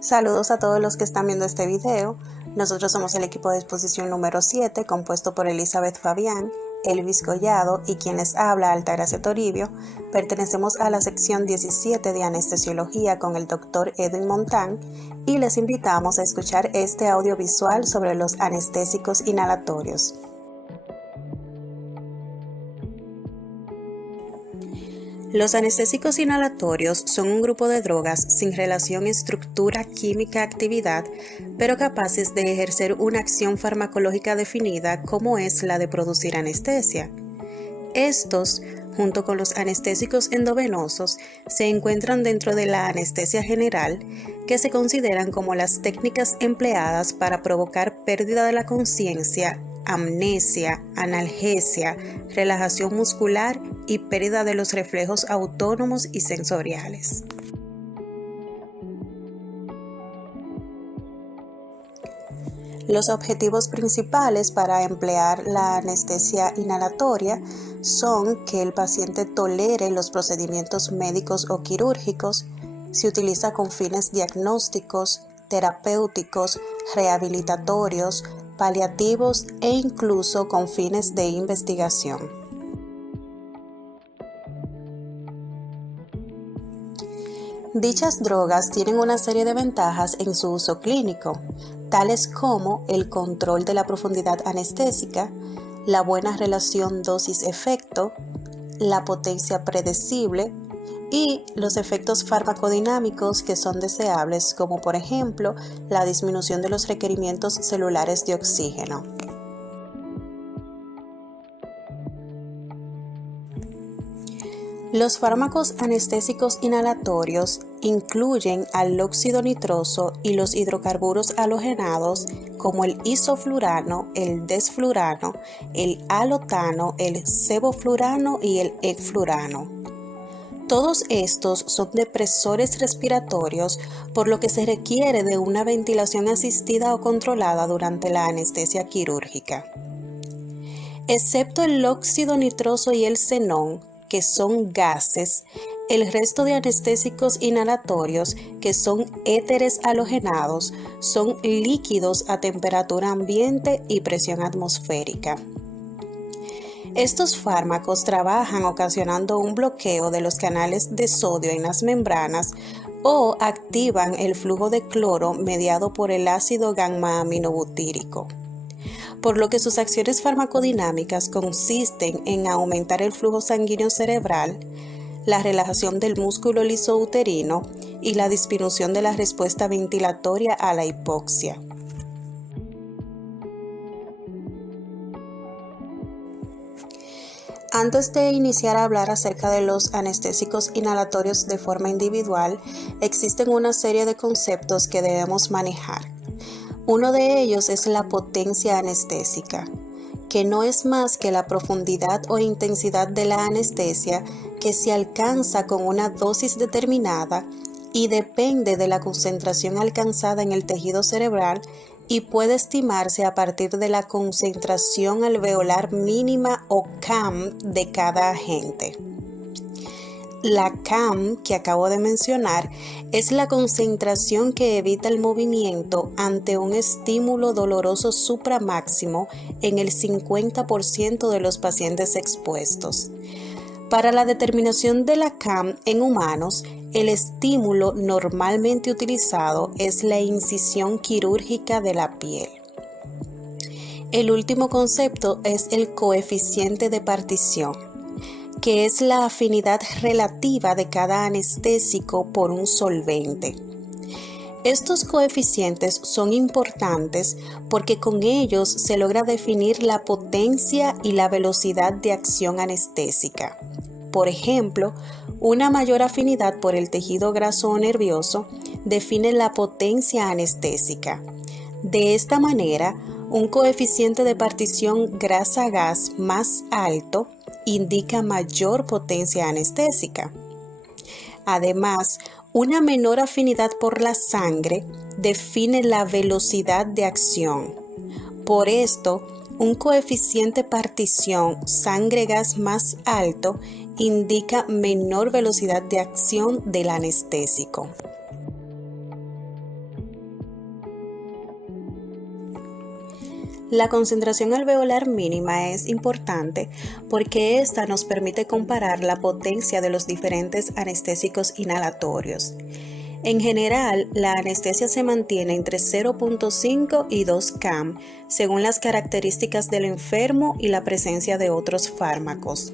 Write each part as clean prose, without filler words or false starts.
Saludos a todos los que están viendo este video. Nosotros somos el equipo de exposición número 7, compuesto por Elizabeth Fabián, Elvis Collado y quien les habla, Altagracia Toribio. Pertenecemos a la sección 17 de anestesiología con el Dr. Edwin Montán y les invitamos a escuchar este audiovisual sobre los anestésicos inhalatorios. Los anestésicos inhalatorios son un grupo de drogas sin relación estructura química-actividad, pero capaces de ejercer una acción farmacológica definida como es la de producir anestesia. Estos, junto con los anestésicos endovenosos, se encuentran dentro de la anestesia general, que se consideran como las técnicas empleadas para provocar pérdida de la conciencia, amnesia, analgesia, relajación muscular y pérdida de los reflejos autónomos y sensoriales. Los objetivos principales para emplear la anestesia inhalatoria son que el paciente tolere los procedimientos médicos o quirúrgicos, se utiliza con fines diagnósticos, terapéuticos, rehabilitatorios, paliativos e incluso con fines de investigación. Dichas drogas tienen una serie de ventajas en su uso clínico, tales como el control de la profundidad anestésica, la buena relación dosis-efecto, la potencia predecible y los efectos farmacodinámicos que son deseables, como por ejemplo la disminución de los requerimientos celulares de oxígeno. Los fármacos anestésicos inhalatorios incluyen al óxido nitroso y los hidrocarburos halogenados como el isoflurano, el desflurano, el alotano, el sevoflurano y el ecflurano. Todos estos son depresores respiratorios, por lo que se requiere de una ventilación asistida o controlada durante la anestesia quirúrgica. Excepto el óxido nitroso y el xenón, que son gases, el resto de anestésicos inhalatorios, que son éteres halogenados, son líquidos a temperatura ambiente y presión atmosférica. Estos fármacos trabajan ocasionando un bloqueo de los canales de sodio en las membranas o activan el flujo de cloro mediado por el ácido gamma-aminobutírico, por lo que sus acciones farmacodinámicas consisten en aumentar el flujo sanguíneo cerebral, la relajación del músculo lisouterino y la disminución de la respuesta ventilatoria a la hipoxia. Antes de iniciar a hablar acerca de los anestésicos inhalatorios de forma individual, existen una serie de conceptos que debemos manejar. Uno de ellos es la potencia anestésica, que no es más que la profundidad o intensidad de la anestesia que se alcanza con una dosis determinada y depende de la concentración alcanzada en el tejido cerebral y puede estimarse a partir de la concentración alveolar mínima o CAM de cada agente. La CAM que acabo de mencionar es la concentración que evita el movimiento ante un estímulo doloroso supramáximo en el 50% de los pacientes expuestos. Para la determinación de la CAM en humanos, el estímulo normalmente utilizado es la incisión quirúrgica de la piel. El último concepto es el coeficiente de partición, que es la afinidad relativa de cada anestésico por un solvente. Estos coeficientes son importantes porque con ellos se logra definir la potencia y la velocidad de acción anestésica. Por ejemplo, una mayor afinidad por el tejido graso o nervioso define la potencia anestésica. De esta manera, un coeficiente de partición grasa-gas más alto indica mayor potencia anestésica. Además, una menor afinidad por la sangre define la velocidad de acción. Por esto, un coeficiente partición sangre-gas más alto indica menor velocidad de acción del anestésico. La concentración alveolar mínima es importante porque esta nos permite comparar la potencia de los diferentes anestésicos inhalatorios. En general, la anestesia se mantiene entre 0.5 y 2 cam, según las características del enfermo y la presencia de otros fármacos.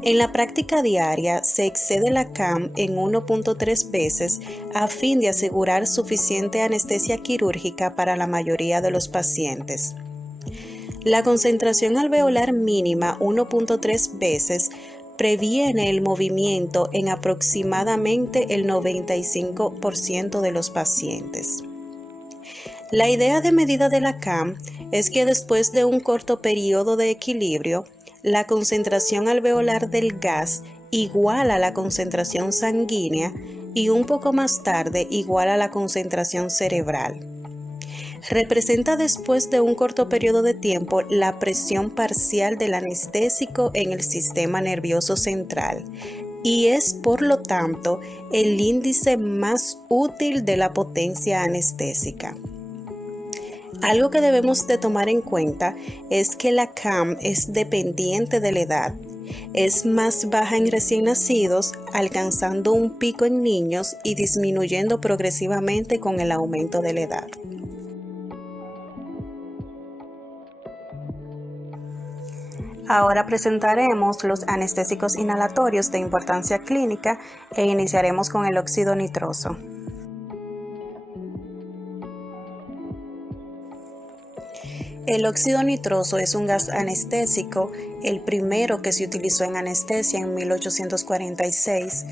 En la práctica diaria se excede la cam en 1.3 veces a fin de asegurar suficiente anestesia quirúrgica para la mayoría de los pacientes. La concentración alveolar mínima 1.3 veces previene el movimiento en aproximadamente el 95% de los pacientes. La idea de medida de la cam es que después de un corto periodo de equilibrio, la concentración alveolar del gas iguala a la concentración sanguínea y un poco más tarde iguala a la concentración cerebral. Representa después de un corto periodo de tiempo la presión parcial del anestésico en el sistema nervioso central y es por lo tanto el índice más útil de la potencia anestésica. Algo que debemos de tomar en cuenta es que la cam es dependiente de la edad. Es más baja en recién nacidos, alcanzando un pico en niños y disminuyendo progresivamente con el aumento de la edad. Ahora presentaremos los anestésicos inhalatorios de importancia clínica e iniciaremos con el óxido nitroso. El óxido nitroso es un gas anestésico, el primero que se utilizó en anestesia en 1846.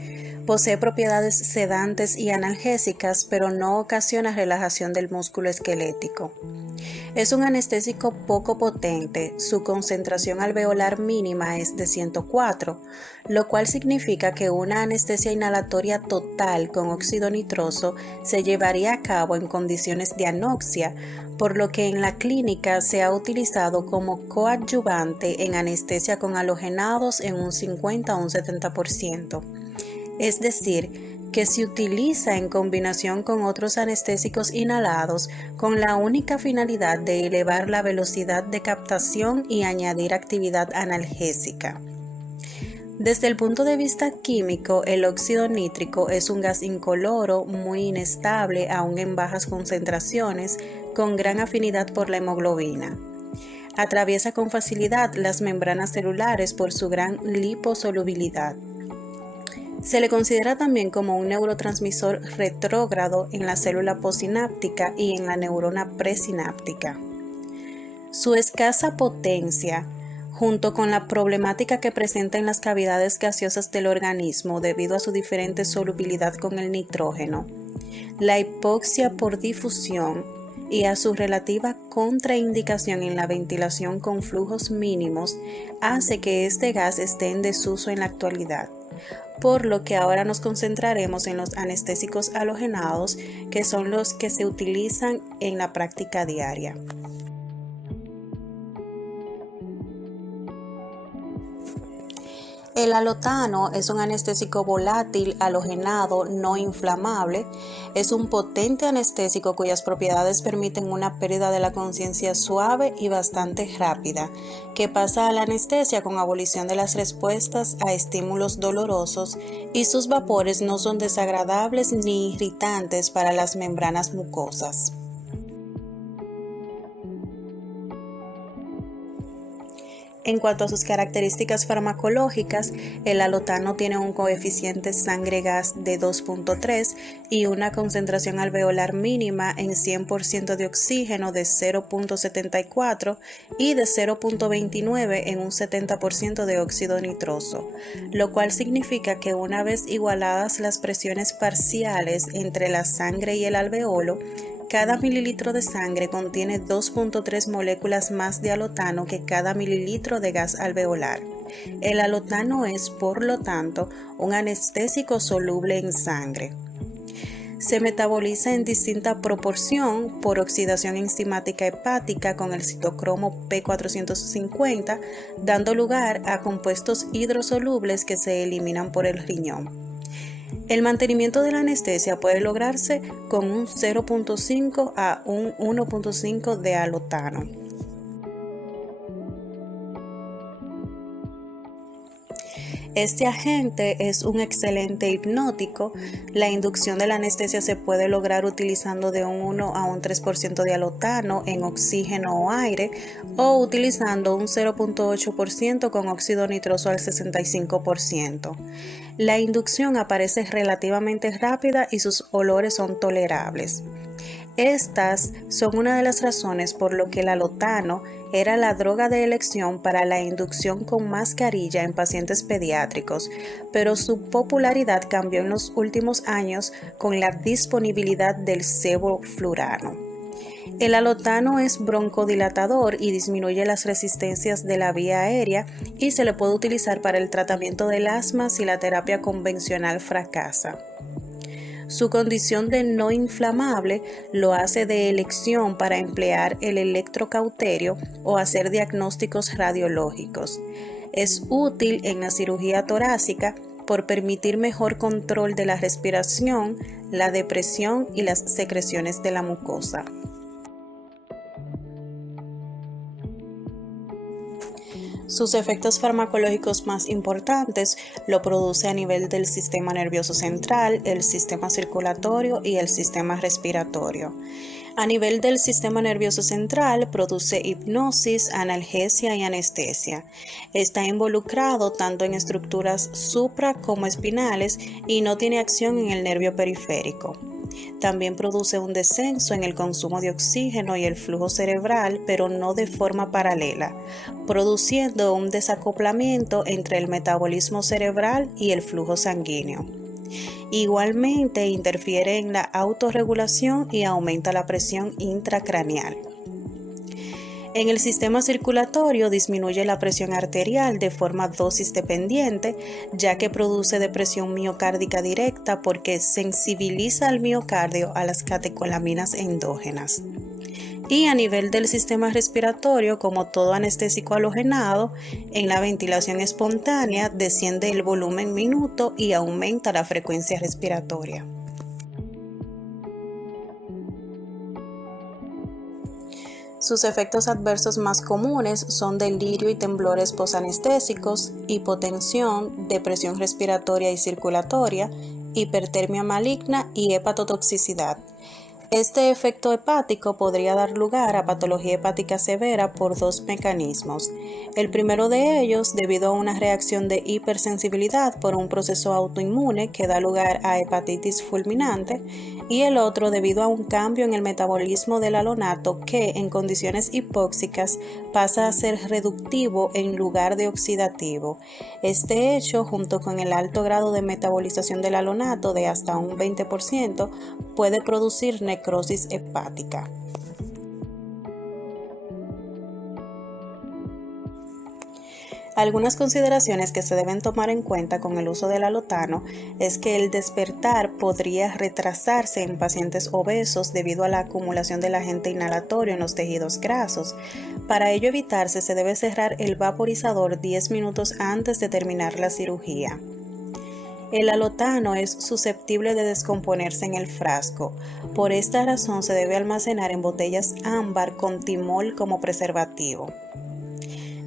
Posee propiedades sedantes y analgésicas, pero no ocasiona relajación del músculo esquelético. Es un anestésico poco potente, su concentración alveolar mínima es de 104, lo cual significa que una anestesia inhalatoria total con óxido nitroso se llevaría a cabo en condiciones de anoxia, por lo que en la clínica se ha utilizado como coadyuvante en anestesia con halogenados en un 50 a un 70%. Es decir, que se utiliza en combinación con otros anestésicos inhalados con la única finalidad de elevar la velocidad de captación y añadir actividad analgésica. Desde el punto de vista químico, el óxido nítrico es un gas incoloro, muy inestable aún en bajas concentraciones, con gran afinidad por la hemoglobina. Atraviesa con facilidad las membranas celulares por su gran liposolubilidad. Se le considera también como un neurotransmisor retrógrado en la célula postsináptica y en la neurona presináptica. Su escasa potencia, junto con la problemática que presenta en las cavidades gaseosas del organismo debido a su diferente solubilidad con el nitrógeno, la hipoxia por difusión y a su relativa contraindicación en la ventilación con flujos mínimos, hace que este gas esté en desuso en la actualidad. Por lo que ahora nos concentraremos en los anestésicos halogenados, que son los que se utilizan en la práctica diaria. El alotano es un anestésico volátil, halogenado, no inflamable. Es un potente anestésico cuyas propiedades permiten una pérdida de la conciencia suave y bastante rápida, que pasa a la anestesia con abolición de las respuestas a estímulos dolorosos, y sus vapores no son desagradables ni irritantes para las membranas mucosas. En cuanto a sus características farmacológicas, el alotano tiene un coeficiente sangre-gas de 2.3 y una concentración alveolar mínima en 100% de oxígeno de 0.74 y de 0.29 en un 70% de óxido nitroso, lo cual significa que una vez igualadas las presiones parciales entre la sangre y el alveolo, cada mililitro de sangre contiene 2.3 moléculas más de alotano que cada mililitro de gas alveolar. El alotano es, por lo tanto, un anestésico soluble en sangre. Se metaboliza en distinta proporción por oxidación enzimática hepática con el citocromo P450, dando lugar a compuestos hidrosolubles que se eliminan por el riñón. El mantenimiento de la anestesia puede lograrse con un 0.5 a un 1.5 de alotano. Este agente es un excelente hipnótico. La inducción de la anestesia se puede lograr utilizando de un 1 a un 3% de alotano en oxígeno o aire o utilizando un 0.8% con óxido nitroso al 65%. La inducción aparece relativamente rápida y sus olores son tolerables. Estas son una de las razones por lo que el alotano era la droga de elección para la inducción con mascarilla en pacientes pediátricos, pero su popularidad cambió en los últimos años con la disponibilidad del sevoflurano. El alotano es broncodilatador y disminuye las resistencias de la vía aérea y se le puede utilizar para el tratamiento del asma si la terapia convencional fracasa. Su condición de no inflamable lo hace de elección para emplear el electrocauterio o hacer diagnósticos radiológicos. Es útil en la cirugía torácica por permitir mejor control de la respiración, la depresión y las secreciones de la mucosa. Sus efectos farmacológicos más importantes lo produce a nivel del sistema nervioso central, el sistema circulatorio y el sistema respiratorio. A nivel del sistema nervioso central produce hipnosis, analgesia y anestesia. Está involucrado tanto en estructuras supra como espinales y no tiene acción en el nervio periférico. También produce un descenso en el consumo de oxígeno y el flujo cerebral, pero no de forma paralela, produciendo un desacoplamiento entre el metabolismo cerebral y el flujo sanguíneo. Igualmente interfiere en la autorregulación y aumenta la presión intracraneal. En el sistema circulatorio disminuye la presión arterial de forma dosis dependiente, ya que produce depresión miocárdica directa porque sensibiliza al miocardio a las catecolaminas endógenas. Y a nivel del sistema respiratorio, como todo anestésico halogenado, en la ventilación espontánea desciende el volumen minuto y aumenta la frecuencia respiratoria. Sus efectos adversos más comunes son delirio y temblores posanestésicos, hipotensión, depresión respiratoria y circulatoria, hipertermia maligna y hepatotoxicidad. Este efecto hepático podría dar lugar a patología hepática severa por dos mecanismos. El primero de ellos debido a una reacción de hipersensibilidad por un proceso autoinmune que da lugar a hepatitis fulminante, y el otro debido a un cambio en el metabolismo del alonato que en condiciones hipóxicas pasa a ser reductivo en lugar de oxidativo. Este hecho, junto con el alto grado de metabolización del alonato de hasta un 20%, puede producir necrosis hepática. Algunas consideraciones que se deben tomar en cuenta con el uso del alotano es que el despertar podría retrasarse en pacientes obesos debido a la acumulación del agente inhalatorio en los tejidos grasos. Para ello evitarse, se debe cerrar el vaporizador 10 minutos antes de terminar la cirugía. El alotano es susceptible de descomponerse en el frasco. Por esta razón se debe almacenar en botellas ámbar con timol como preservativo.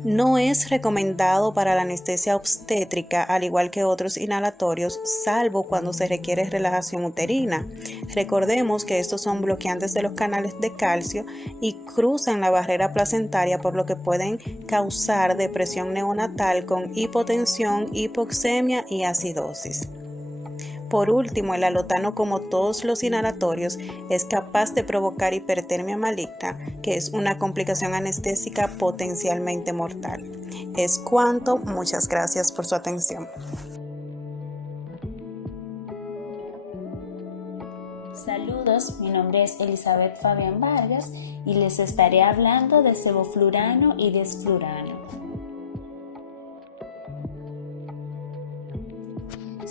No es recomendado para la anestesia obstétrica, al igual que otros inhalatorios, salvo cuando se requiere relajación uterina. Recordemos que estos son bloqueantes de los canales de calcio y cruzan la barrera placentaria, por lo que pueden causar depresión neonatal con hipotensión, hipoxemia y acidosis. Por último, el alotano, como todos los inhalatorios, es capaz de provocar hipertermia maligna, que es una complicación anestésica potencialmente mortal. Es cuanto. Muchas gracias por su atención. Saludos, mi nombre es Elizabeth Fabián Vargas y les estaré hablando de sevoflurano y desflurano.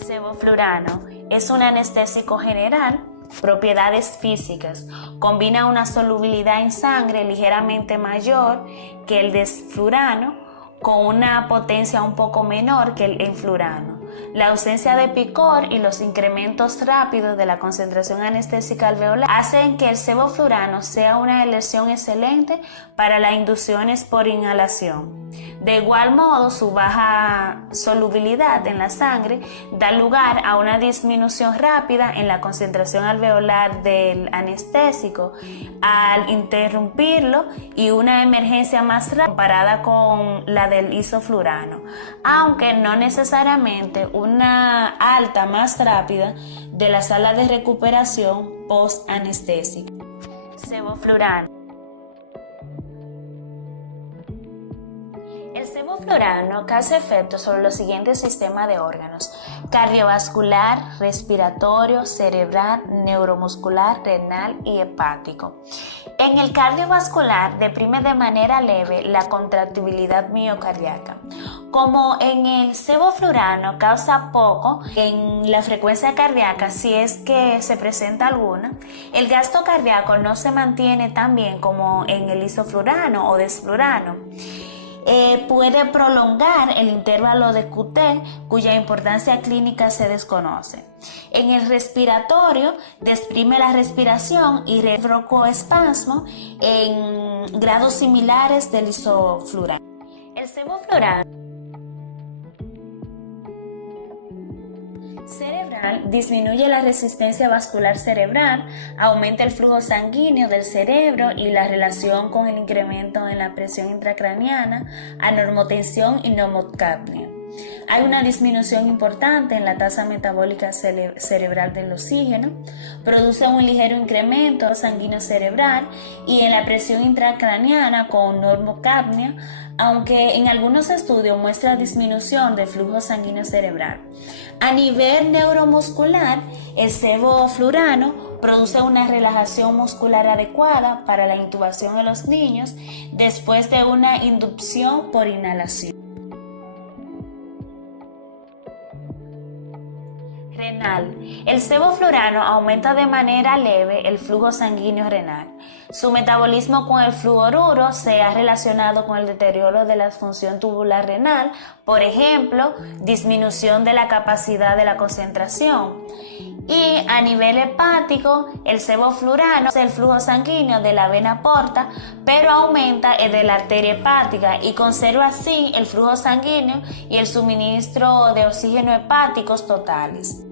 Sevoflurano es un anestésico general. Propiedades físicas. Combina una solubilidad en sangre ligeramente mayor que el desflurano con una potencia un poco menor que el enflurano. La ausencia de picor y los incrementos rápidos de la concentración anestésica alveolar hacen que el sevoflurano sea una elección excelente para las inducciones por inhalación. De igual modo, su baja solubilidad en la sangre da lugar a una disminución rápida en la concentración alveolar del anestésico al interrumpirlo y una emergencia más rápida comparada con la del isoflurano, aunque no necesariamente una alta más rápida de la sala de recuperación post-anestésica. Sevoflurano. El sevoflurano causa efectos sobre los siguientes sistemas de órganos: cardiovascular, respiratorio, cerebral, neuromuscular, renal y hepático. En el cardiovascular deprime de manera leve la contractibilidad miocardíaca. Como en el sevoflurano causa poco en la frecuencia cardíaca, si es que se presenta alguna, el gasto cardíaco no se mantiene tan bien como en el isoflurano o desflurano. Puede prolongar el intervalo de QT, cuya importancia clínica se desconoce. En el respiratorio, deprime la respiración y broncoespasmo en grados similares del isoflurano. El sevoflurano cerebral disminuye la resistencia vascular cerebral, aumenta el flujo sanguíneo del cerebro y la relación con el incremento en la presión intracraniana, anormotensión y normocapnia. Hay una disminución importante en la tasa metabólica cerebral del oxígeno, produce un ligero incremento sanguíneo cerebral y en la presión intracraniana con normocapnia, aunque en algunos estudios muestra disminución del flujo sanguíneo cerebral. A nivel neuromuscular, el sevoflurano produce una relajación muscular adecuada para la intubación de los niños después de una inducción por inhalación. Renal. El sevoflurano aumenta de manera leve el flujo sanguíneo renal. Su metabolismo con el fluoruro se ha relacionado con el deterioro de la función tubular renal, por ejemplo, disminución de la capacidad de la concentración. Y a nivel hepático, el sevoflurano es el flujo sanguíneo de la vena porta, pero aumenta el de la arteria hepática y conserva así el flujo sanguíneo y el suministro de oxígeno hepáticos totales.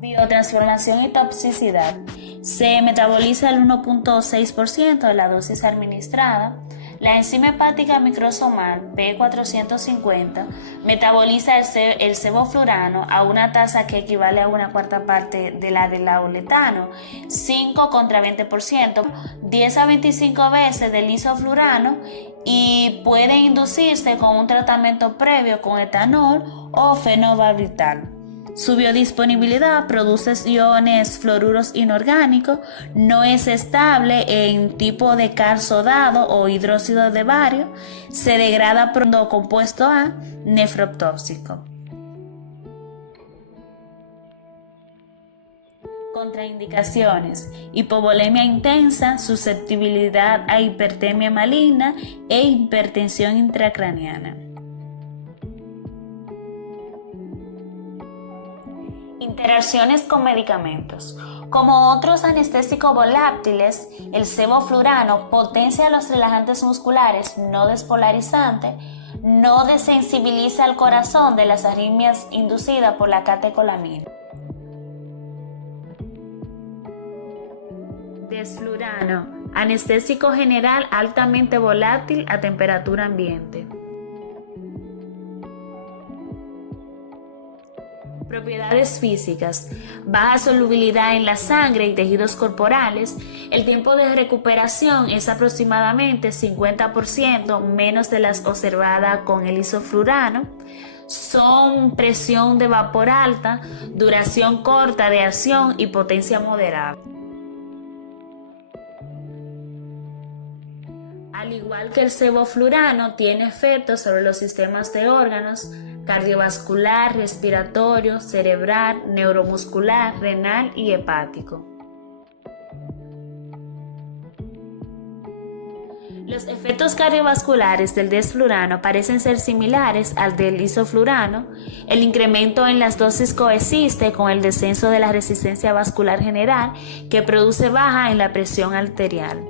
Biotransformación y toxicidad. Se metaboliza el 1.6% de la dosis administrada. La enzima hepática microsomal P450 metaboliza el sevoflurano a una tasa que equivale a una cuarta parte de la del lauletano, 5 contra 20%, 10 a 25 veces del isoflurano, y puede inducirse con un tratamiento previo con etanol o fenobarbital. Su biodisponibilidad produce iones fluoruros inorgánicos, no es estable en tipo de car sodado o hidróxido de bario, se degrada por compuesto A, nefrotóxico. Contraindicaciones: hipovolemia intensa, susceptibilidad a hipertemia maligna e hipertensión intracraniana. Interacciones con medicamentos. Como otros anestésicos volátiles, el sevoflurano potencia los relajantes musculares no despolarizantes, no desensibiliza al corazón de las arritmias inducidas por la catecolamina. Desflurano, anestésico general altamente volátil a temperatura ambiente. Propiedades físicas: baja solubilidad en la sangre y tejidos corporales. El tiempo de recuperación es aproximadamente 50% menos de las observadas con el isoflurano. Son presión de vapor alta, duración corta de acción y potencia moderada. Al igual que el sevoflurano, tiene efectos sobre los sistemas de órganos cardiovascular, respiratorio, cerebral, neuromuscular, renal y hepático. Los efectos cardiovasculares del desflurano parecen ser similares al del isoflurano. El incremento en las dosis coexiste con el descenso de la resistencia vascular general, que produce baja en la presión arterial.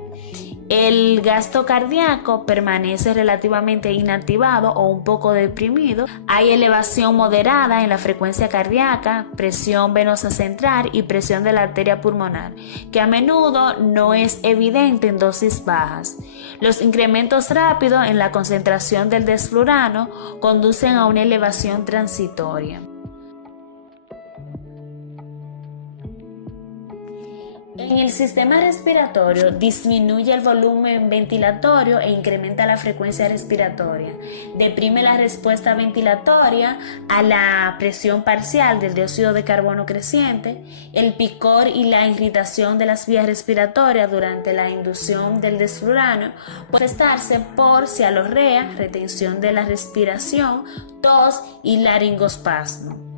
El gasto cardíaco permanece relativamente inactivado o un poco deprimido. Hay elevación moderada en la frecuencia cardíaca, presión venosa central y presión de la arteria pulmonar, que a menudo no es evidente en dosis bajas. Los incrementos rápidos en la concentración del desflurano conducen a una elevación transitoria. En el sistema respiratorio disminuye el volumen ventilatorio e incrementa la frecuencia respiratoria. Deprime la respuesta ventilatoria a la presión parcial del dióxido de carbono creciente, el picor y la irritación de las vías respiratorias durante la inducción del desflurano puede manifestarse por cialorrea, retención de la respiración, tos y laringospasmo.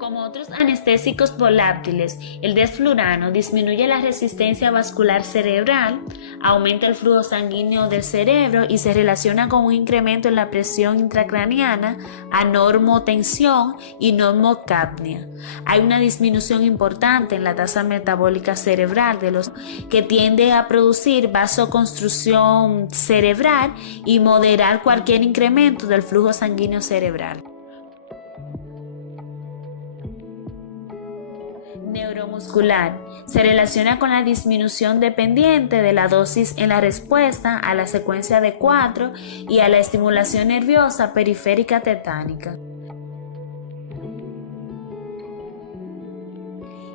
Como otros anestésicos volátiles, el desflurano disminuye la resistencia vascular cerebral, aumenta el flujo sanguíneo del cerebro y se relaciona con un incremento en la presión intracraneana, anormotensión y normocapnia. Hay una disminución importante en la tasa metabólica cerebral de los que tiende a producir vasoconstricción cerebral y moderar cualquier incremento del flujo sanguíneo cerebral. Neuromuscular. Se relaciona con la disminución dependiente de la dosis en la respuesta a la secuencia de 4 y a la estimulación nerviosa periférica tetánica.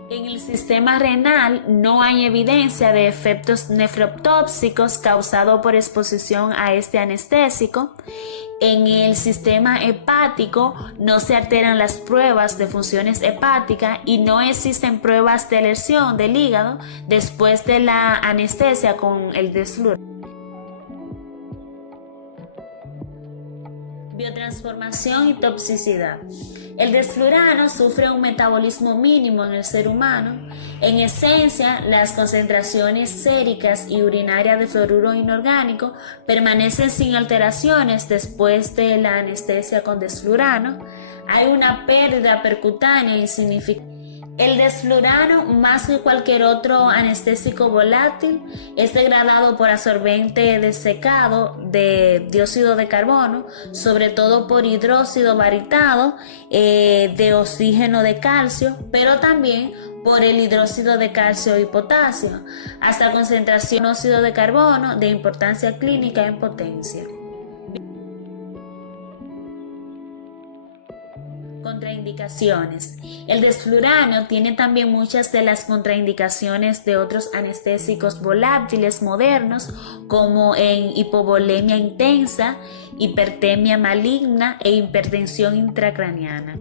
En el sistema renal no hay evidencia de efectos nefrotóxicos causados por exposición a este anestésico. En el sistema hepático no se alteran las pruebas de funciones hepáticas y no existen pruebas de lesión del hígado después de la anestesia con el desflurano. Biotransformación y toxicidad. El desflurano sufre un metabolismo mínimo en el ser humano. En esencia, las concentraciones séricas y urinarias de fluoruro inorgánico permanecen sin alteraciones después de la anestesia con desflurano. Hay una pérdida percutánea insignificante. El desflurano, más que cualquier otro anestésico volátil, es degradado por absorbente desecado de dióxido de carbono, sobre todo por hidróxido baritado de oxígeno de calcio, pero también por el hidróxido de calcio y potasio, hasta concentración de óxido de carbono de importancia clínica en potencia. Contraindicaciones. El desflurano tiene también muchas de las contraindicaciones de otros anestésicos volátiles modernos, como en hipovolemia intensa, hipertemia maligna e hipertensión intracraneana.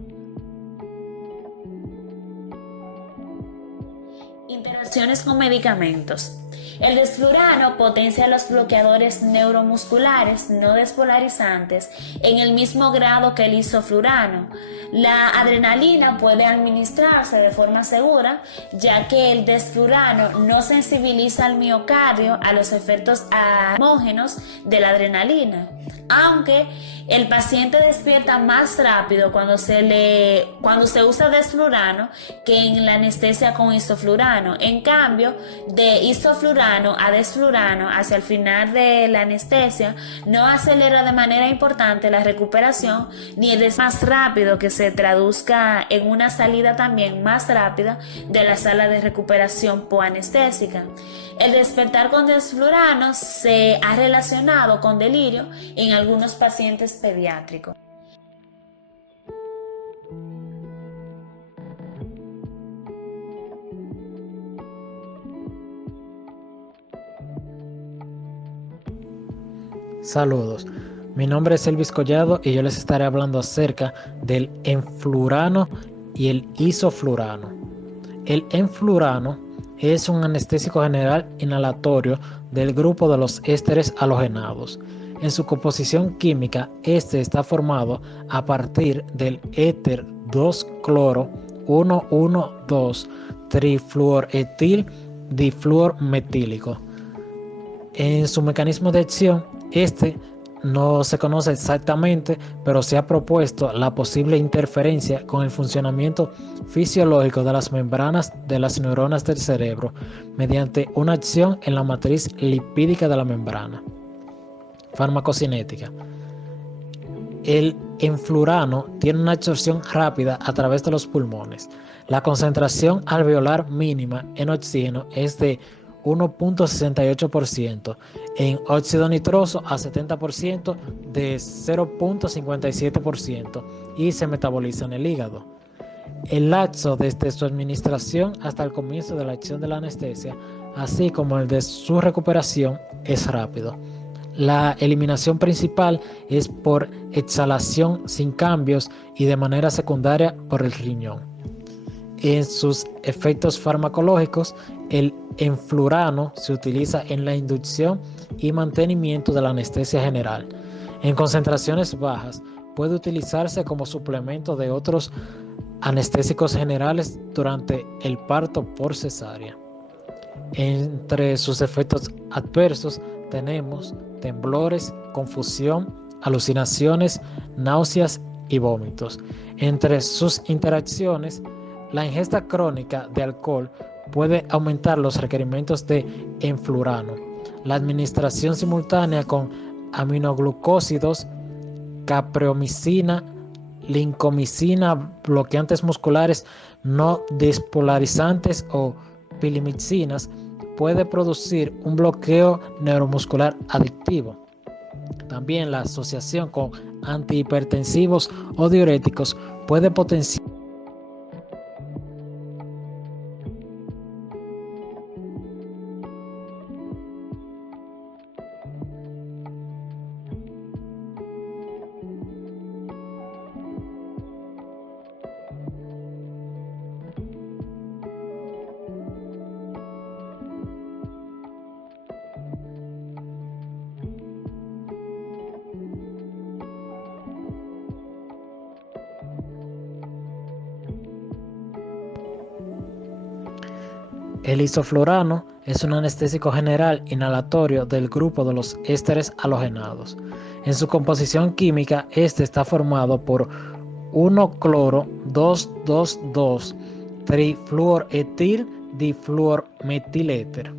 Interacciones con medicamentos. El desflurano potencia los bloqueadores neuromusculares no despolarizantes en el mismo grado que el isoflurano. La adrenalina puede administrarse de forma segura, ya que el desflurano no sensibiliza al miocardio a los efectos adaptógenos de la adrenalina, aunque el paciente despierta más rápido cuando se usa desflurano que en la anestesia con isoflurano. En cambio, de isoflurano a desflurano hacia el final de la anestesia no acelera de manera importante la recuperación, ni es más rápido que se traduzca en una salida también más rápida de la sala de recuperación poanestésica. El despertar con desflurano se ha relacionado con delirio en algunos pacientes pediátricos. Saludos, mi nombre es Elvis Collado y yo les estaré hablando acerca del enflurano y el isoflurano. El enflurano es un anestésico general inhalatorio del grupo de los ésteres halogenados. En su composición química, este está formado a partir del éter 2-cloro 1,1,2 trifluoretil difluormetílico. En su mecanismo de acción, este no se conoce exactamente, pero se ha propuesto la posible interferencia con el funcionamiento fisiológico de las membranas de las neuronas del cerebro mediante una acción en la matriz lipídica de la membrana. Farmacocinética. El enflurano tiene una absorción rápida a través de los pulmones. La concentración alveolar mínima en oxígeno es de 1.68%, en óxido nitroso a 70% de 0.57% y se metaboliza en el hígado. El lapso desde su administración hasta el comienzo de la acción de la anestesia, así como el de su recuperación, es rápido. La eliminación principal es por exhalación sin cambios y de manera secundaria por el riñón. En sus efectos farmacológicos, el enflurano se utiliza en la inducción y mantenimiento de la anestesia general. En concentraciones bajas, puede utilizarse como suplemento de otros anestésicos generales durante el parto por cesárea. Entre sus efectos adversos tenemos temblores, confusión, alucinaciones, náuseas y vómitos. Entre sus interacciones, la ingesta crónica de alcohol puede aumentar los requerimientos de enflurano. La administración simultánea con aminoglucósidos, capreomicina, lincomicina, bloqueantes musculares no despolarizantes o pilimicinas puede producir un bloqueo neuromuscular adictivo. También la asociación con antihipertensivos o diuréticos puede potenciar El isoflurano es un anestésico general inhalatorio del grupo de los ésteres halogenados. En su composición química, este está formado por 1-cloro-2,2,2-trifluoretil difluormetiléter.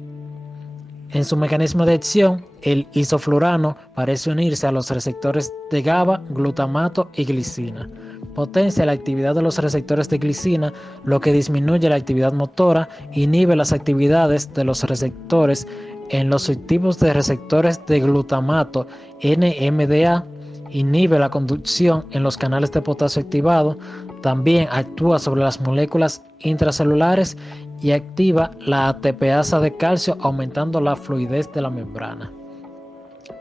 En su mecanismo de acción, el isoflurano parece unirse a los receptores de GABA, glutamato y glicina. Potencia la actividad de los receptores de glicina, lo que disminuye la actividad motora, inhibe las actividades de los receptores en los subtipos de receptores de glutamato NMDA, inhibe la conducción en los canales de potasio activado, también actúa sobre las moléculas intracelulares y activa la ATPasa de calcio, aumentando la fluidez de la membrana.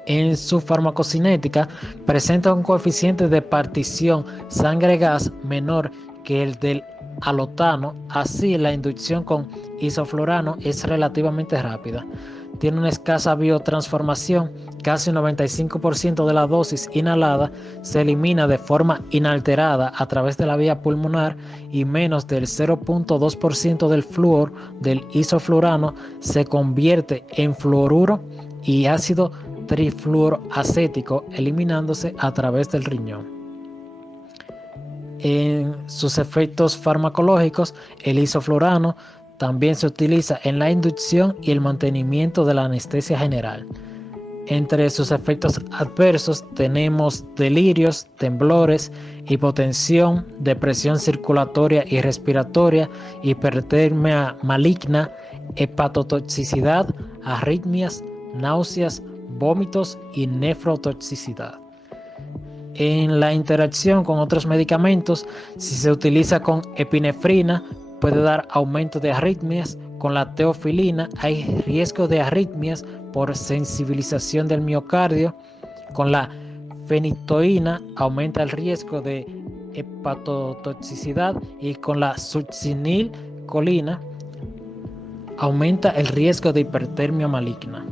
En su farmacocinética presenta un coeficiente de partición sangre-gas menor que el del alotano, así la inducción con isoflurano es relativamente rápida. Tiene una escasa biotransformación, casi un 95% de la dosis inhalada se elimina de forma inalterada a través de la vía pulmonar y menos del 0.2% del flúor del isoflurano se convierte en fluoruro y ácido trifluoroacético, eliminándose a través del riñón. En sus efectos farmacológicos, el isoflurano también se utiliza en la inducción y el mantenimiento de la anestesia general. Entre sus efectos adversos tenemos delirios, temblores, hipotensión, depresión circulatoria y respiratoria, hipertermia maligna, hepatotoxicidad, arritmias, náuseas, vómitos y nefrotoxicidad. En la interacción con otros medicamentos, si se utiliza con epinefrina, puede dar aumento de arritmias. Con la teofilina hay riesgo de arritmias por sensibilización del miocardio. Con la fenitoína aumenta el riesgo de hepatotoxicidad y con la succinilcolina aumenta el riesgo de hipertermia maligna.